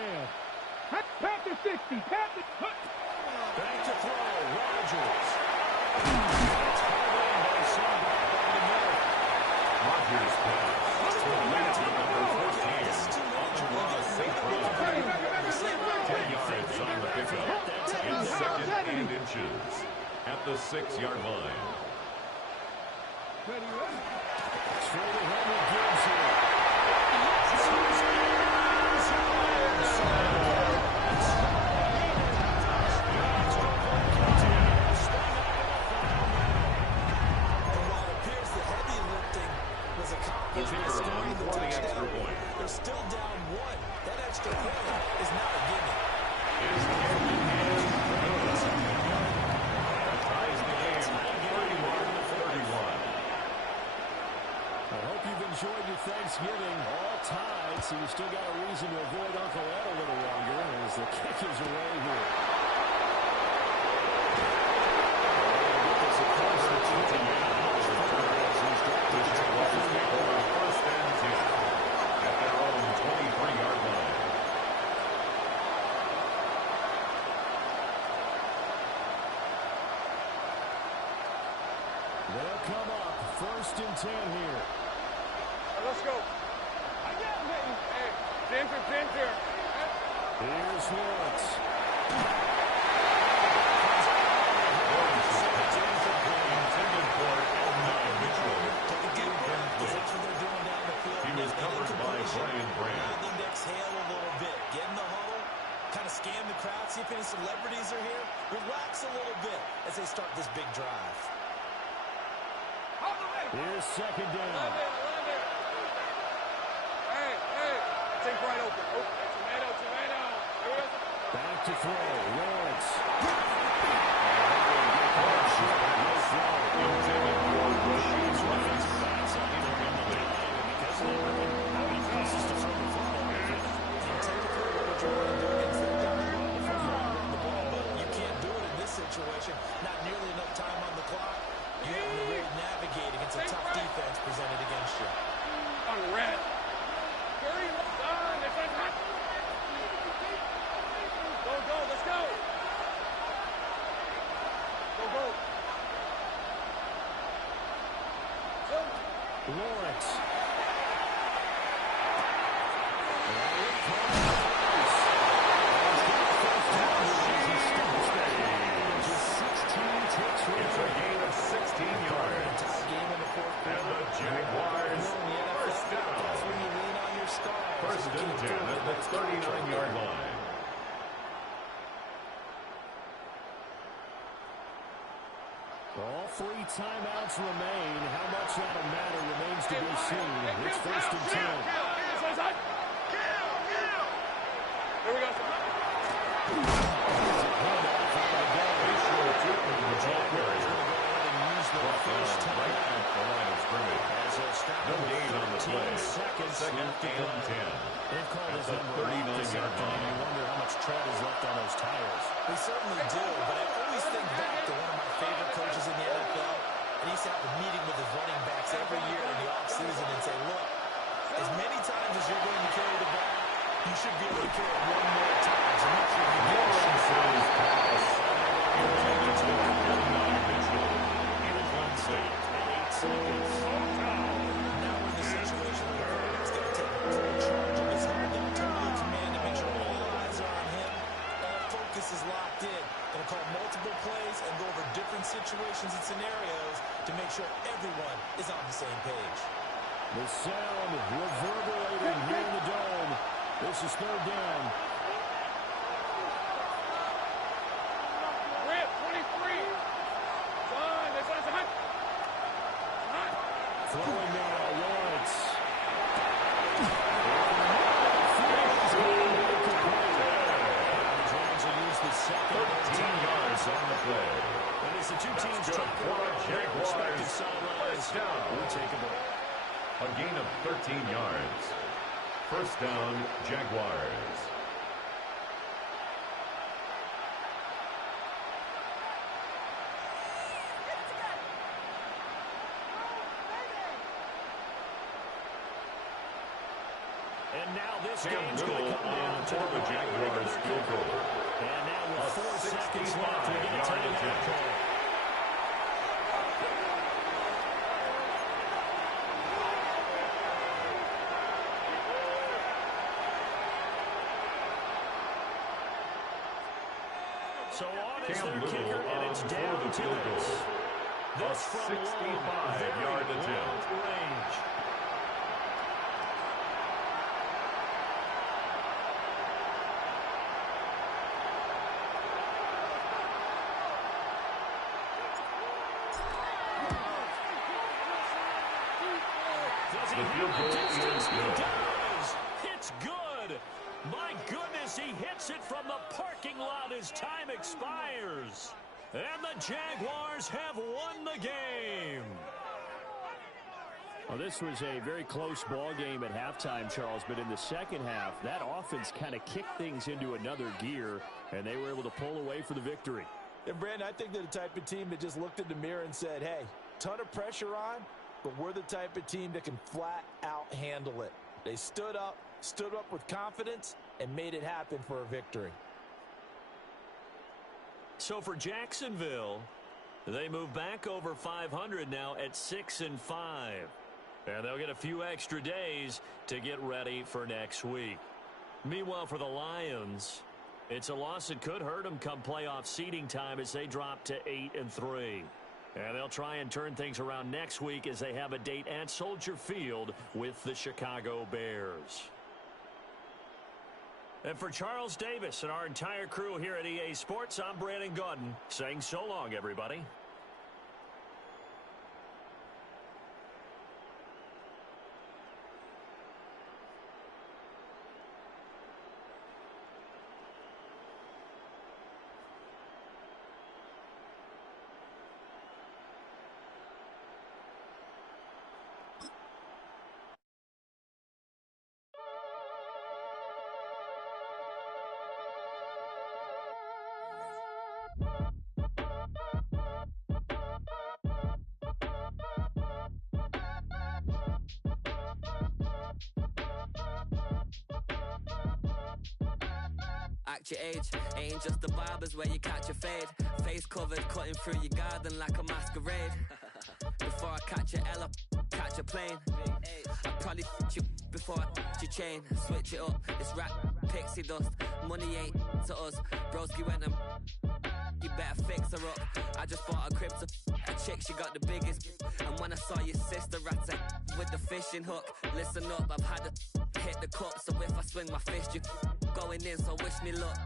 Panther 60, Panther. Back to throw, Rodgers. It's hauled in by Sunday by the middle. Rodgers pass. Complete to number 14. Amon-Ra St. Brown. 10 yards on the pickup. It's 2nd and inches. At the 6-yard line. Ready, ready. Straight ahead with Gibbs here. And while it appears the heavy lifting was accomplished by The kicker on scoring the for the extra touchdown, point. they're still down 1. That extra point is not a gimme. Is in and good. That ties the game 31-31. I hope you've enjoyed your Thanksgiving. All tied, so you still got a reason to avoid Uncle Ed a little longer as the kick is away here. Get this across the 20-yard line. The Jaguars take over 1st and 10 at their own 23-yard line. They'll come up 1st and 10 here. Let's go. I got him. Hey, Ginger. Here's Lawrence. He was covered by Brian Branch. Exhale a little bit. Get in the huddle. Kind of scan the crowd. See if any celebrities are here. Relax a little bit as they start this big drive. Here's 2nd down. I love it. Hey. Take right open. Tomato. Back to throw. Lawrence. Not nearly enough time on the clock. You have to really navigate against a tough defense presented against you. On red. Dirty done. Go. Let's go. Go. Lawrence. It's a gain of 16 yards. And the Jaguars first down. First and 10 at the 39-yard line. All 3 timeouts remain. How much that'll matter remains to be seen. It's 1st and 10. Here we go. No gain on the play. 2nd and 10. They've called his At the number 39-yard line. You wonder how much tread is left on those tires. We certainly do, but I always think back to one of my favorite coaches in the NFL, and he used to have a meeting with his running backs every year in the offseason and say, look, as many times as you're going to carry the ball, you should be able to carry it one more time. So make sure you get Lawrence's pass intended to Elijah Mitchell. Incomplete. 8 seconds. Now we're in the situation where the quarterback's going to take charge of his heart, the total command to make sure all eyes are on him. All focus is locked in. Going to call multiple plays and go over different situations and scenarios to make sure everyone is on the same page. The sound reverberating here in the dome. This is 3rd down. Rip, 23. Done. That's hot. Throwing now, Lawrence. The second 13 yards on the play. And as the 2 teams Good talk for about their Jaguars. respective sidelines, First down. we'll take a break. A gain of 13 yards. First down, Jaguars. And now this Cam game's going to Little come down to for the Jaguars field goal. And now with 4 seconds left, we get a 65-yard timeout attempt. call. So on is Cam their Little kicker, and it's for down the to field goal. this. A This from 65-yard very attempt. long range. Does he The field have goal the distance? is He good. does. It's good. My goodness, he hits it from the parking lot as time expires. And the Jaguars have won the game. Well, this was a very close ball game at halftime, Charles, but in the second half, that offense kind of kicked things into another gear, and they were able to pull away for the victory. And, Brandon, I think they're the type of team that just looked in the mirror and said, hey, ton of pressure on, but we're the type of team that can flat out handle it. They stood up with confidence, and made it happen for a victory. So for Jacksonville, They move back over 500 now at 6-5. And they'll get a few extra days to get ready for next week. Meanwhile, for the Lions, it's a loss that could hurt them come playoff seeding time as they drop to 8-3. And they'll try and turn things around next week as they have a date at Soldier Field with the Chicago Bears. And for Charles Davis and our entire crew here at EA Sports, I'm Brandon Gaudin saying so long, everybody. Act your age, ain't just the barbers where you catch a fade. Face covered, cutting through your garden like a masquerade. Before I catch a L up, catch a plane. I probably f*** you before I your chain. Switch it up, it's rap, pixie dust. Money ain't to us. Broski went and you better fix her up. I just bought a crib to a chick, she got the biggest. And when I saw your sister at it with the fishing hook, listen up, I've had to hit the cup. So if I swing my fist, you going in, so wish me luck.